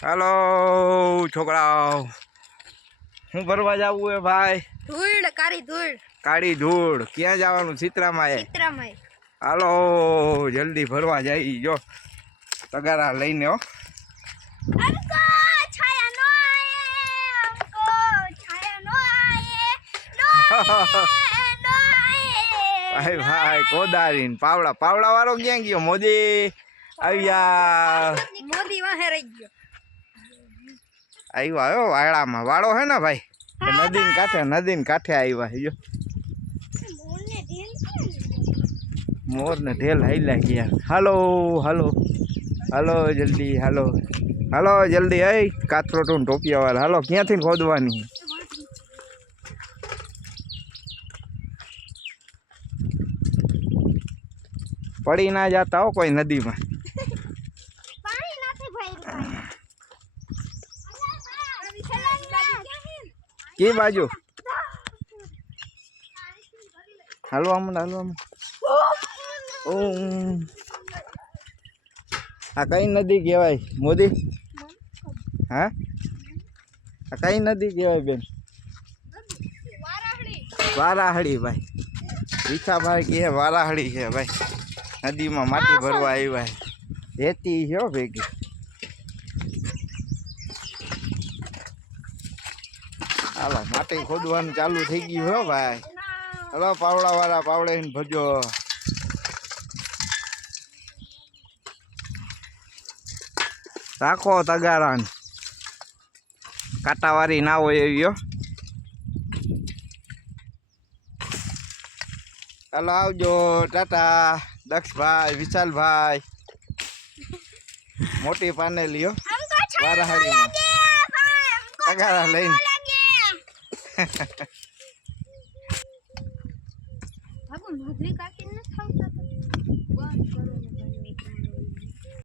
hello छोकराओ हूँ भरवा जाऊँ है भाई धूल काली धूल काड़ी धूल क्या जावानुं चित्रामाय चित्रामाय हालो जल्दी भरवा जाई जो तगारा लईने हो हमको छाया नो आए हमको छाया नो आए नो आए भाई भाई कोदारीन पावड़ा पावड़ा वाળો ક્યાં ગયો મોદી આવ્યા मोदी वहां रह गयो આવ્યો વાળામાં વાળો હે ને ભાઈ નદીને કાંઠે આવ્યા જો મોર ને ઢેલ હાઈલા ગયા હાલો હાલો હાલો જલ્દી હાલો હાલો જલ્દી આય કાતરો ટૂન ટોપિયા વાળા હાલો ક્યાંથી ખોદવાની પડી ના જાતા હો કોઈ નદીમાં पानी નથી ભર્યું કે બાજુ હાલો આમ આ કઈ નદી કહેવાય મોદી હા આ કઈ નદી કહેવાય બેન વારાહડી ભાઈ વિખાભાઈ કહે વારાહડી છે ભાઈ નદીમાં માટી ભરવા આવ્યા રેતી છે ભેગી હાલો માટી ખોદવાનું ચાલુ થઈ ગયું હો ભાઈ હલો પાવડા વાળા પાવડે ભજો રાખો તગારાન કાંટાવાળી ના હોય એવી હાલો આવજો ટાટા દક્ષભાઈ વિશાલભાઈ મોટી પાનેલી હો વારાહાડીમાં તગારા લઈને ભાગો નોકરી કાકી ન થાવ